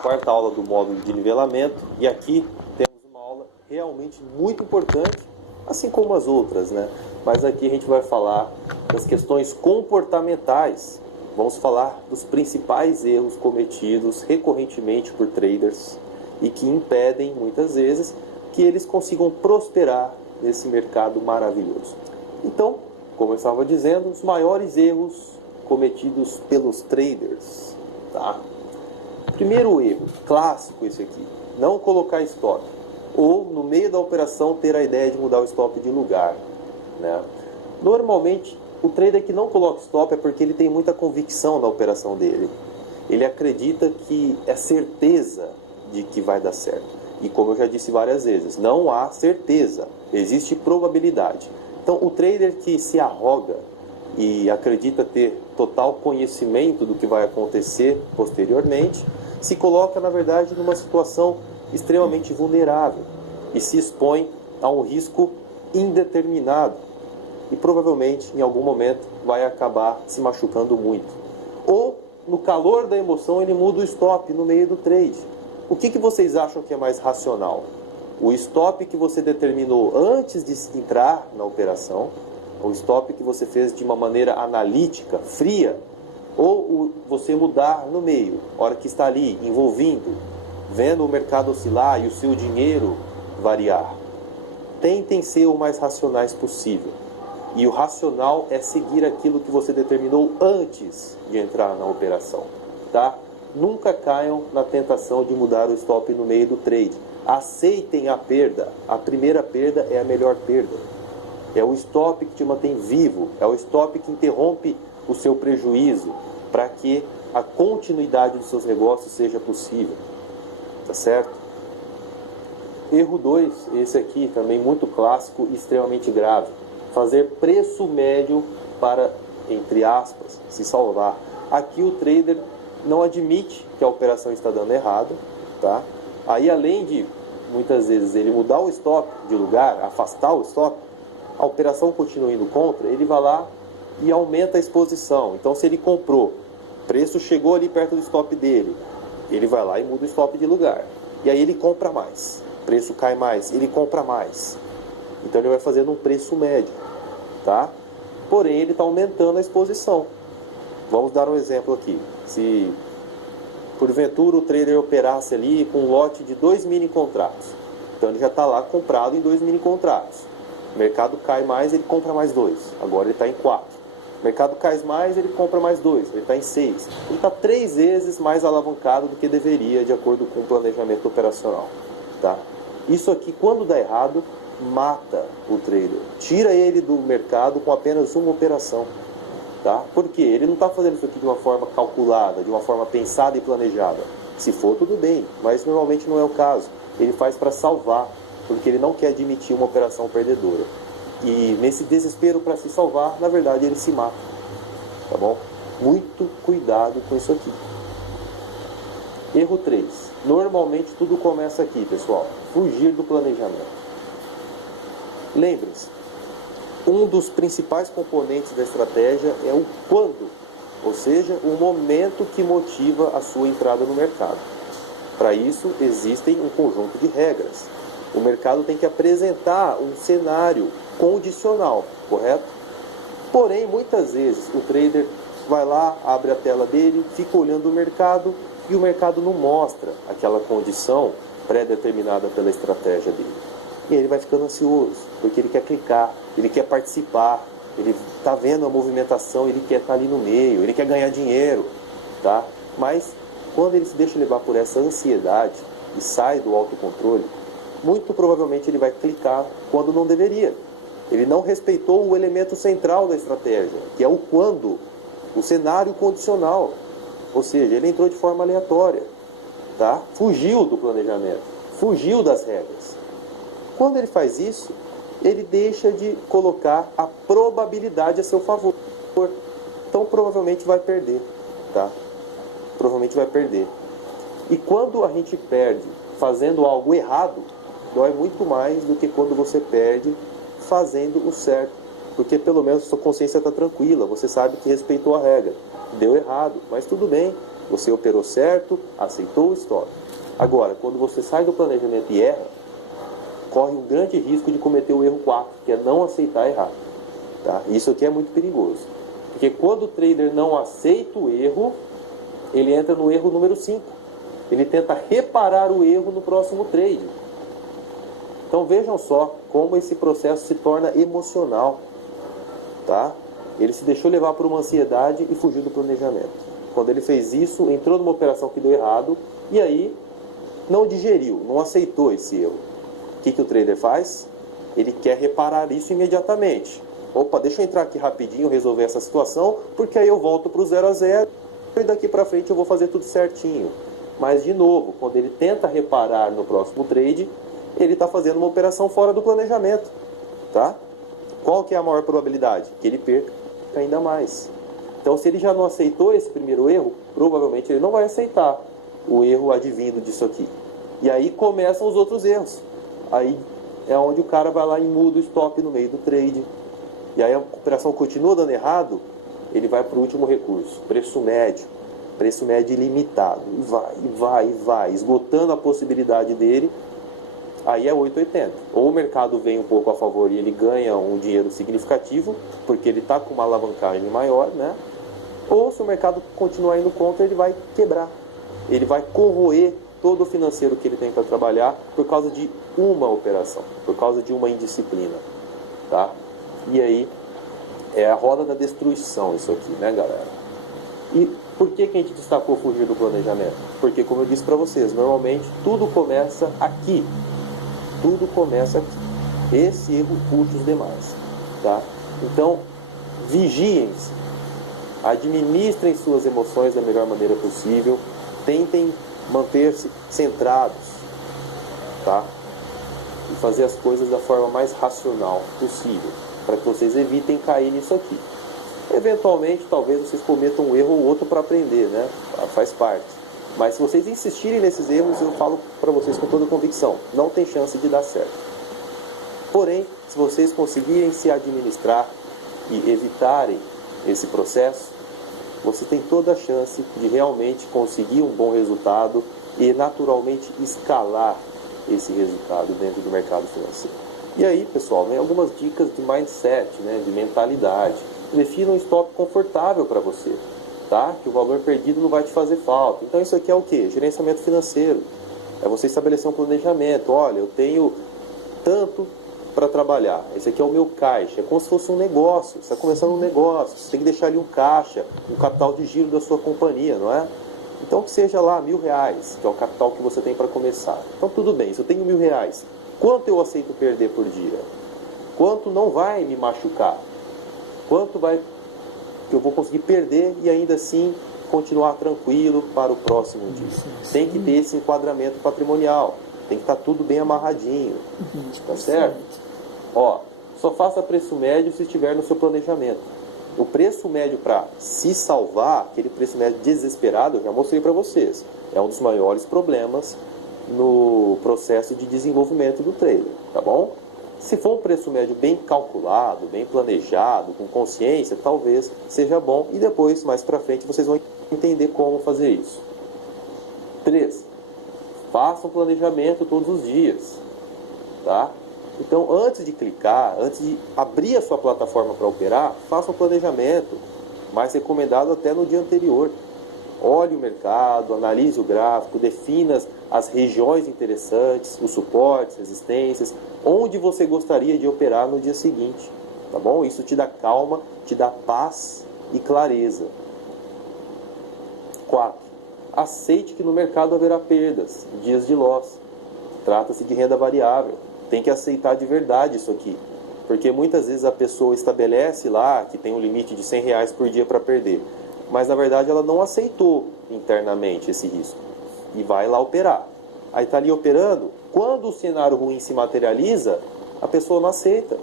quarta aula do módulo de nivelamento, e aqui temos uma aula realmente muito importante, assim como as outras, né? Mas aqui a gente vai falar das questões comportamentais. Vamos falar dos principais erros cometidos recorrentemente por traders e que impedem, muitas vezes, que eles consigam prosperar nesse mercado maravilhoso. Então, como eu estava dizendo, os maiores erros cometidos pelos traders, tá? Primeiro erro, clássico esse aqui, não colocar stop. Ou, no meio da operação, ter a ideia de mudar o stop de lugar, né? Normalmente, o trader que não coloca stop é porque ele tem muita convicção na operação dele. Ele acredita que é certeza de que vai dar certo. E como eu já disse várias vezes, não há certeza, existe probabilidade. Então, o trader que se arroga e acredita ter total conhecimento do que vai acontecer posteriormente, se coloca, na verdade, numa situação extremamente vulnerável e se expõe a um risco indeterminado e provavelmente, em algum momento, vai acabar se machucando muito. Ou, no calor da emoção, ele muda o stop no meio do trade. O que vocês acham que é mais racional? O stop que você determinou antes de entrar na operação, o stop que você fez de uma maneira analítica, fria, ou você mudar no meio, a hora que está ali, envolvendo, vendo o mercado oscilar e o seu dinheiro variar. Tentem ser o mais racionais possível. E o racional é seguir aquilo que você determinou antes de entrar na operação, tá? Nunca caiam na tentação de mudar o stop no meio do trade. Aceitem a perda. A primeira perda é a melhor perda. É o stop que te mantém vivo. É o stop que interrompe o seu prejuízo para que a continuidade dos seus negócios seja possível. Tá certo? Erro 2, esse aqui também muito clássico e extremamente grave. Fazer preço médio para, entre aspas, se salvar. Aqui o trader não admite que a operação está dando errado, tá? Aí, além de, muitas vezes, ele mudar o stop de lugar, afastar o stop, a operação continua indo contra, ele vai lá e aumenta a exposição. Então, se ele comprou, o preço chegou ali perto do stop dele, ele vai lá e muda o stop de lugar. E aí ele compra mais. O preço cai mais, ele compra mais. Então, ele vai fazendo um preço médio, tá? Porém, ele está aumentando a exposição. Vamos dar um exemplo aqui. Se, porventura, o trader operasse ali com um lote de 2 mini contratos. Então, ele já está lá comprado em 2 mini contratos. O mercado cai mais, ele compra mais 2. Agora ele está em 4. O mercado cai mais, ele compra mais 2. Ele está em 6. Ele está 3 vezes mais alavancado do que deveria, de acordo com o planejamento operacional, tá? Isso aqui, quando dá errado, mata o trader. Tira ele do mercado com apenas uma operação. Tá? Porque ele não está fazendo isso aqui de uma forma calculada, de uma forma pensada e planejada. Se for, tudo bem, mas normalmente não é o caso. Ele faz para salvar, porque ele não quer admitir uma operação perdedora. E nesse desespero para se salvar, na verdade ele se mata. Tá bom? Muito cuidado com isso aqui. Erro 3. Normalmente tudo começa aqui, pessoal. Fugir do planejamento. Lembre-se, um dos principais componentes da estratégia é o quando, ou seja, o momento que motiva a sua entrada no mercado. Para isso, existem um conjunto de regras. O mercado tem que apresentar um cenário condicional, correto? Porém, muitas vezes, o trader vai lá, abre a tela dele, fica olhando o mercado e o mercado não mostra aquela condição pré-determinada pela estratégia dele. E ele vai ficando ansioso, porque ele quer clicar, ele quer participar, ele está vendo a movimentação, ele quer estar ali no meio, ele quer ganhar dinheiro, tá? Mas quando ele se deixa levar por essa ansiedade e sai do autocontrole, muito provavelmente ele vai clicar quando não deveria. Ele não respeitou o elemento central da estratégia, que é o quando, o cenário condicional. Ou seja, ele entrou de forma aleatória, tá? Fugiu do planejamento, fugiu das regras. Quando ele faz isso, ele deixa de colocar a probabilidade a seu favor. Então, provavelmente vai perder, tá? Provavelmente vai perder. E quando a gente perde fazendo algo errado, dói muito mais do que quando você perde fazendo o certo. Porque pelo menos sua consciência está tranquila, você sabe que respeitou a regra. Deu errado, mas tudo bem. Você operou certo, aceitou o stop. Agora, quando você sai do planejamento e erra, corre um grande risco de cometer o erro 4, que é não aceitar errar. Tá? Isso aqui é muito perigoso. Porque quando o trader não aceita o erro, ele entra no erro número 5. Ele tenta reparar o erro no próximo trade. Então vejam só como esse processo se torna emocional. Tá? Ele se deixou levar por uma ansiedade e fugiu do planejamento. Quando ele fez isso, entrou numa operação que deu errado e aí não digeriu, não aceitou esse erro. O que o trader faz? Ele quer reparar isso imediatamente. Opa, deixa eu entrar aqui rapidinho, resolver essa situação, porque aí eu volto para o 0 a 0 e daqui para frente eu vou fazer tudo certinho. Mas, de novo, quando ele tenta reparar no próximo trade, ele está fazendo uma operação fora do planejamento. Tá? Qual que é a maior probabilidade? Que ele perca ainda mais. Então, se ele já não aceitou esse primeiro erro, provavelmente ele não vai aceitar o erro advindo disso aqui. E aí começam os outros erros. Aí é onde o cara vai lá e muda o stop no meio do trade. E aí a operação continua dando errado, ele vai para o último recurso, preço médio ilimitado. E vai, esgotando a possibilidade dele. Aí é 8,80. Ou o mercado vem um pouco a favor e ele ganha um dinheiro significativo, porque ele está com uma alavancagem maior, né? Ou se o mercado continuar indo contra, ele vai quebrar. Ele vai corroer todo o financeiro que ele tem para trabalhar por causa de uma operação, por causa de uma indisciplina. Tá? E aí é a roda da destruição isso aqui, né, galera? E por que a gente destacou fugir do planejamento? Porque, como eu disse para vocês, normalmente tudo começa aqui. Tudo começa aqui. Esse erro puxa os demais. Tá? Então, vigiem-se. Administrem suas emoções da melhor maneira possível. Tentem manter-se centrados. Tá? E fazer as coisas da forma mais racional possível, para que vocês evitem cair nisso aqui. Eventualmente, talvez vocês cometam um erro ou outro para aprender, né? Faz parte. Mas se vocês insistirem nesses erros, eu falo para vocês com toda convicção, não tem chance de dar certo. Porém, se vocês conseguirem se administrar e evitarem esse processo, você tem toda a chance de realmente conseguir um bom resultado e naturalmente escalar esse resultado dentro do mercado financeiro. E aí, pessoal, vem algumas dicas de mindset, né, de mentalidade. Defina um stop confortável para você, tá? Que o valor perdido não vai te fazer falta. Então isso aqui é o quê? Gerenciamento financeiro. É você estabelecer um planejamento. Olha, eu tenho tanto para trabalhar. Esse aqui é o meu caixa. É como se fosse um negócio. Você está começando um negócio. Você tem que deixar ali um caixa, um capital de giro da sua companhia, não é? Então que seja lá R$1.000, que é o capital que você tem para começar. Então tudo bem, se eu tenho R$1.000, quanto eu aceito perder por dia? Quanto não vai me machucar? Quanto vai que eu vou conseguir perder e ainda assim continuar tranquilo para o próximo dia? Tem que ter esse enquadramento patrimonial. Tem que estar tudo bem amarradinho. Tá certo? Ó, só faça preço médio se estiver no seu planejamento. O preço médio para se salvar, aquele preço médio desesperado, eu já mostrei para vocês. É um dos maiores problemas no processo de desenvolvimento do trader, tá bom? Se for um preço médio bem calculado, bem planejado, com consciência, talvez seja bom. E depois, mais para frente, vocês vão entender como fazer isso. 3. Faça um planejamento todos os dias, tá? Então, antes de clicar, antes de abrir a sua plataforma para operar, faça um planejamento, mais recomendado até no dia anterior. Olhe o mercado, analise o gráfico, defina as regiões interessantes, os suportes, resistências, onde você gostaria de operar no dia seguinte, tá bom? Isso te dá calma, te dá paz e clareza. 4. Aceite que no mercado haverá perdas, dias de loss. Trata-se de renda variável. Tem que aceitar de verdade isso aqui. Porque muitas vezes a pessoa estabelece lá que tem um limite de R$100 por dia para perder. Mas na verdade ela não aceitou internamente esse risco. E vai lá operar. Aí está ali operando. Quando o cenário ruim se materializa, a pessoa não aceita.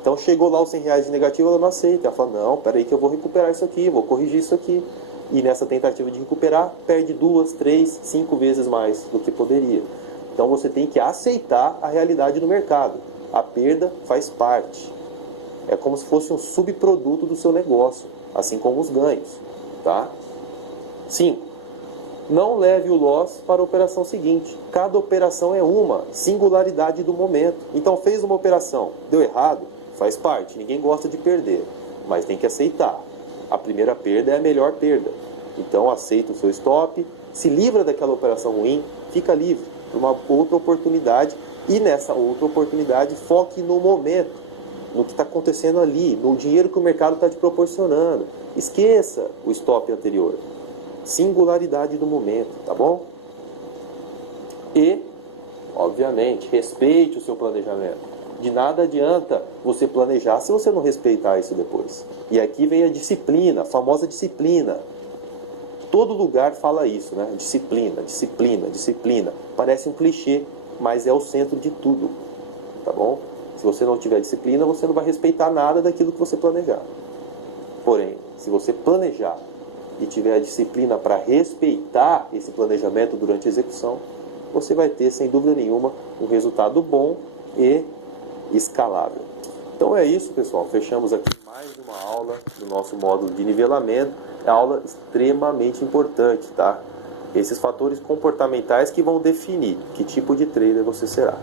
Então chegou lá os R$100 de negativo, ela não aceita. Ela fala, não, peraí que eu vou recuperar isso aqui, vou corrigir isso aqui. E nessa tentativa de recuperar, perde 2, 3, 5 vezes mais do que poderia. Então você tem que aceitar a realidade do mercado. A perda faz parte. É como se fosse um subproduto do seu negócio, assim como os ganhos. Tá? 5. Não leve o loss para a operação seguinte. Cada operação é uma singularidade do momento. Então fez uma operação, deu errado, faz parte. Ninguém gosta de perder, mas tem que aceitar. A primeira perda é a melhor perda. Então aceita o seu stop, se livra daquela operação ruim, fica livre para uma outra oportunidade. E nessa outra oportunidade foque no momento, no que está acontecendo ali, no dinheiro que o mercado está te proporcionando. Esqueça o stop anterior. Singularidade do momento, tá bom? E, obviamente, respeite o seu planejamento. De nada adianta você planejar se você não respeitar isso depois. E aqui vem a disciplina, a famosa disciplina. Todo lugar fala isso, né? Disciplina, disciplina, disciplina. Parece um clichê, mas é o centro de tudo, tá bom? Se você não tiver disciplina, você não vai respeitar nada daquilo que você planejar. Porém, se você planejar e tiver a disciplina para respeitar esse planejamento durante a execução, você vai ter, sem dúvida nenhuma, um resultado bom e escalável. Então é isso, pessoal. Fechamos aqui mais uma aula do nosso módulo de nivelamento. É aula extremamente importante, tá? Esses fatores comportamentais que vão definir que tipo de trader você será.